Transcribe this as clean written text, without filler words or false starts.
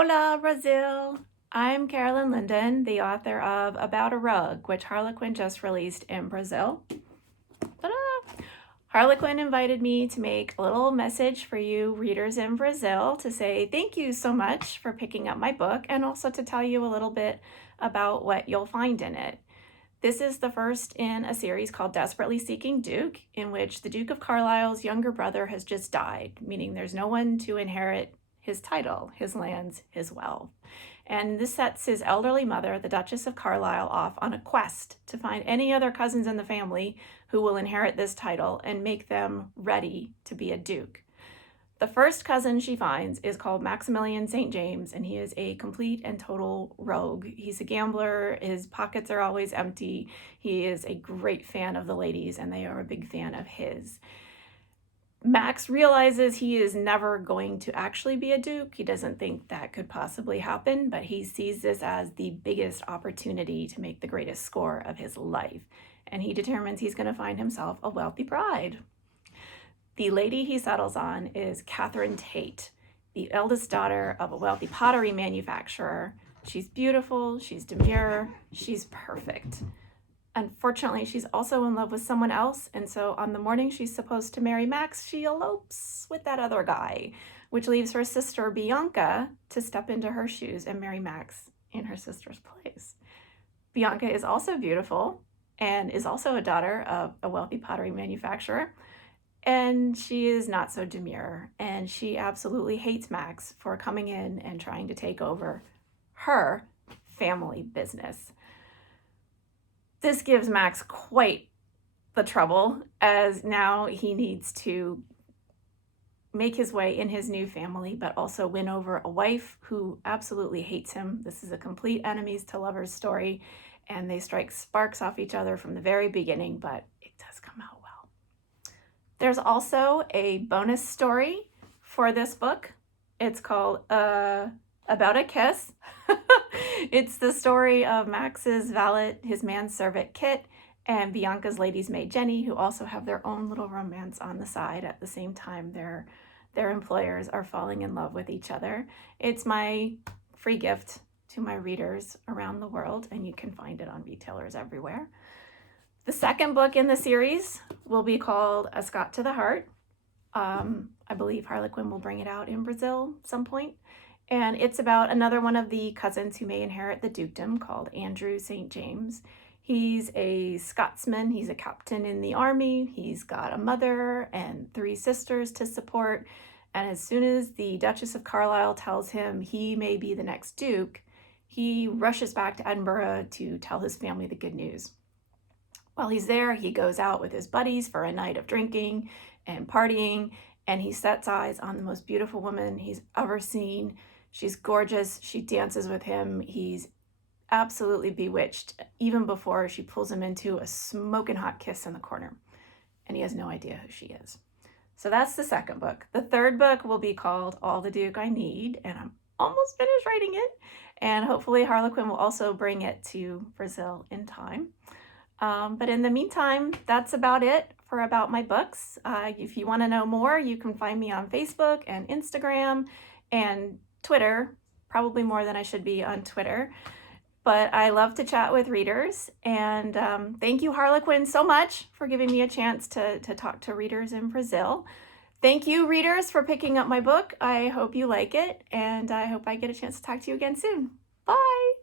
Hola, Brazil! I'm Caroline Linden, the author of About a Rug, which Harlequin just released in Brazil. Ta-da! Harlequin invited me to make a little message for you readers in Brazil to say thank you so much for picking up my book and also to tell you a little bit about what you'll find in it. This is the first in a series called Desperately Seeking Duke, in which the Duke of Carlisle's younger brother has just died, meaning there's no one to inherit his title, his lands, his wealth. And this sets his elderly mother, the Duchess of Carlisle, off on a quest to find any other cousins in the family who will inherit this title and make them ready to be a duke. The first cousin she finds is called Maximilian St. James, and he is a complete and total rogue. He's a gambler, his pockets are always empty, he is a great fan of the ladies, and they are a big fan of his. Max realizes he is never going to actually be a duke. He doesn't think that could possibly happen, but he sees this as the biggest opportunity to make the greatest score of his life, and he determines he's going to find himself a wealthy bride. The lady he settles on is Catherine Tate, the eldest daughter of a wealthy pottery manufacturer. She's beautiful, she's demure, she's perfect. Unfortunately, she's also in love with someone else, and so on the morning she's supposed to marry Max, she elopes with that other guy, which leaves her sister Bianca to step into her shoes and marry Max in her sister's place. Bianca is also beautiful and is also a daughter of a wealthy pottery manufacturer, and she is not so demure, and she absolutely hates Max for coming in and trying to take over her family business. This gives Max quite the trouble, as now he needs to make his way in his new family, but also win over a wife who absolutely hates him. This is a complete enemies to lovers story, and they strike sparks off each other from the very beginning, but it does come out well. There's also a bonus story for this book. It's called About a Kiss. It's the story of Max's valet, his manservant Kit, and Bianca's lady's maid Jenny, who also have their own little romance on the side at the same time their employers are falling in love with each other. It's my free gift to my readers around the world, and you can find it on retailers everywhere. The second book in the series will be called A Scot to the Heart. I believe Harlequin will bring it out in Brazil some point. And it's about another one of the cousins who may inherit the dukedom called Andrew St. James. He's a Scotsman, he's a captain in the army, he's got a mother and 3 sisters to support, and as soon as the Duchess of Carlisle tells him he may be the next duke, he rushes back to Edinburgh to tell his family the good news. While he's there, he goes out with his buddies for a night of drinking and partying, and he sets eyes on the most beautiful woman he's ever seen. She's gorgeous. She dances with him. He's absolutely bewitched, even before she pulls him into a smoking hot kiss in the corner. And he has no idea who she is. So that's the second book. The third book will be called All the Duke I Need, and I'm almost finished writing it. And hopefully Harlequin will also bring it to Brazil in time. But in the meantime, that's about it for About My Books. If you want to know more, you can find me on Facebook and Instagram and Twitter, probably more than I should be on Twitter, but I love to chat with readers, and thank you, Harlequin, so much for giving me a chance to talk to readers in Brazil. Thank you, readers, for picking up my book. I hope you like it, and I hope I get a chance to talk to you again soon. Bye!